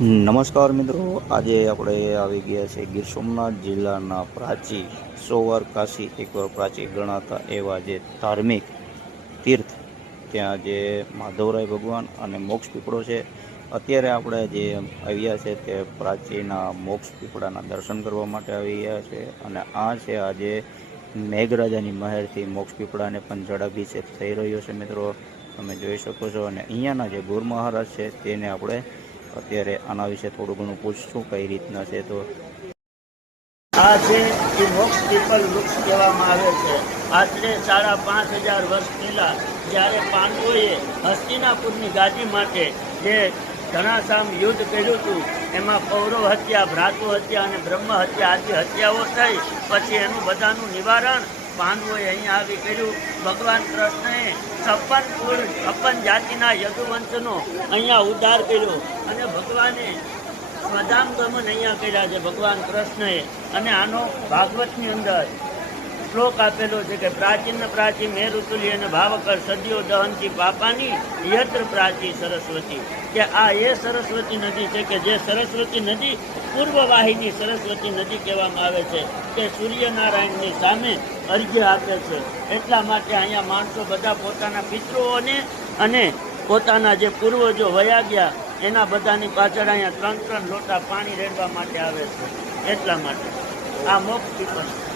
નમસ્કાર મિત્રો, આજે આપણે આવી ગયા છે ગીર સોમનાથ જિલ્લાના પ્રાચી સોવાર કાશી, એકવાર પ્રાચી ગણાતા એવા જે ધાર્મિક તીર્થ, ત્યાં જે માધવરાય ભગવાન અને મોક્ષ પીપળો છે. અત્યારે આપણે જે આવ્યા છે તે પ્રાચીના મોક્ષ પીપળાના દર્શન કરવા માટે આવી ગયા છે અને આ છે આજે મેઘરાજાની મહેરથી મોક્ષ પીપળાને પણ જળાભિષેક થઈ રહ્યો છે મિત્રો. તમે જોઈ શકો છો અને અહીંયાના જે ગુરુ મહારાજ છે તેને આપણે અત્યારે આના વિશે થોડું ઘણું પૂછશું, કઈ રીતના છે તો. આ છે એ મોક્ષ પીપલ વૃક્ષ કહેવામાં આવે છે. આશરે સાડા પાંચ હજાર વર્ષ પહેલા જ્યારે પાંડવોએ હસ્તિનાપુરની ગાદી માટે જે ઘણાસામ યુદ્ધ કર્યું હતું, એમાં કૌરવ હત્યા, ભ્રાતુ હત્યા અને બ્રહ્મ હત્યા આદિ હત્યાઓ થઈ, પછી એનું બધાનું નિવારણ પાંડવોએ અહીંયા આવી કર્યું. ભગવાન કૃષ્ણએ છપ્પન કુળ, છપ્પન જાતિના યદુવંશનો અહીંયા ઉદ્ધાર કર્યો. અને ભગવાને સ્વધામ ગમન અહીંયા કર્યા છે, ભગવાન કૃષ્ણએ. અને આનો ભાગવતની અંદર શ્લોક આપેલો છે કે પ્રાચીન પ્રાચીન મેરુતુલી અને ભાવકર સદીઓ દહનથી પાપાની યત્ર પ્રાચી સરસ્વતી. કે આ એ સરસ્વતી નદી છે કે જે સરસ્વતી નદી પૂર્વ વાહિની સરસ્વતી નદી કહેવામાં આવે છે, કે સૂર્યનારાયણની સામે અર્ઘ્ય આપે છે. એટલા માટે અહીંયા માણસો બધા પોતાના પિતૃઓને અને પોતાના જે પૂર્વજો વયા ગયા, એના બધાની પાછળ અહીંયા ત્રણ ત્રણ લોટા પાણી રેડવા માટે આવે છે. એટલા માટે. આ મોક્ષ પીપળ